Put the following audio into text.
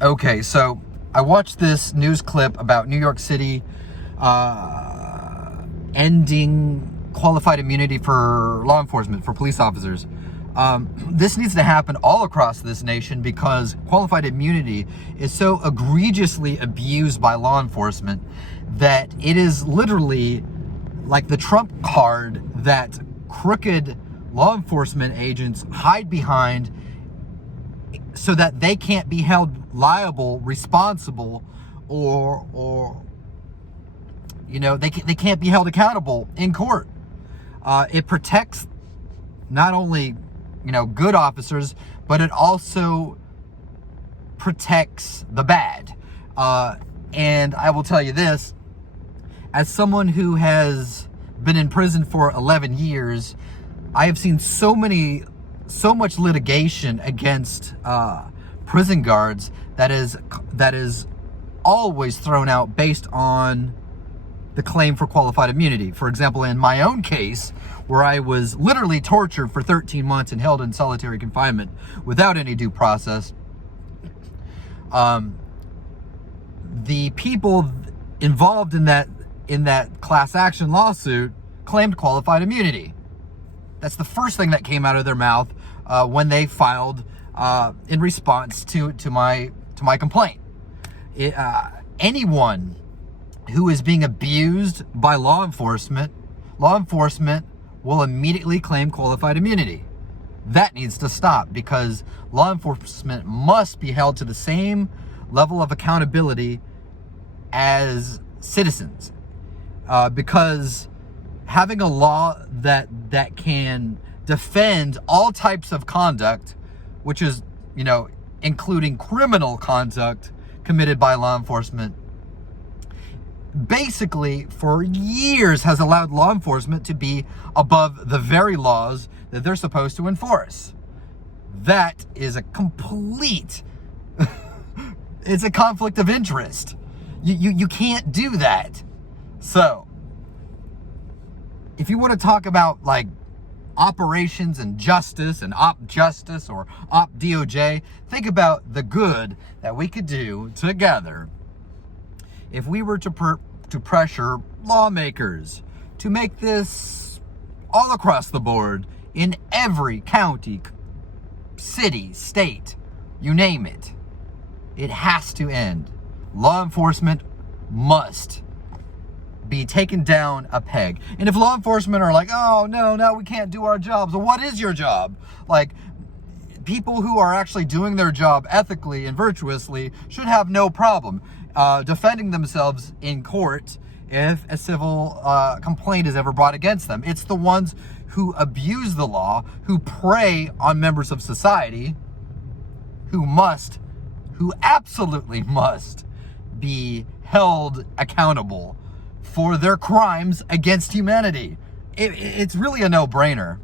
Okay, so I watched this news clip about New York City ending qualified immunity for law enforcement, for police officers. This needs to happen all across this nation because qualified immunity is so egregiously abused by law enforcement that it is literally like the trump card that crooked law enforcement agents hide behind so that they can't be held liable, responsible, or they can't be held accountable in court. It protects not only good officers, but it also protects the bad. And I will tell you this, as someone who has been in prison for 11 years, I have seen so much litigation against prison guards that is always thrown out based on the claim for qualified immunity. For example, in my own case, where I was literally tortured for 13 months and held in solitary confinement without any due process, the people involved in that class action lawsuit claimed qualified immunity. That's the first thing that came out of their mouth when they filed in response to my complaint. Anyone who is being abused by law enforcement will immediately claim qualified immunity. That needs to stop because law enforcement must be held to the same level of accountability as citizens. Because having a law that can defend all types of conduct, which is, including criminal conduct committed by law enforcement, basically for years has allowed law enforcement to be above the very laws that they're supposed to enforce. That is a complete it's a conflict of interest. You can't do that. So if you want to talk about like operations and justice and op justice or op DOJ, think about the good that we could do together if we were to pressure lawmakers to make this all across the board in every county, city, state, you name it. It has to end. Law enforcement must be taken down a peg. And if law enforcement are like, oh, no, we can't do our jobs. Well, what is your job? Like, people who are actually doing their job ethically and virtuously should have no problem defending themselves in court if a civil complaint is ever brought against them. It's the ones who abuse the law, who prey on members of society, who absolutely must be held accountable for their crimes against humanity. It's really a no-brainer.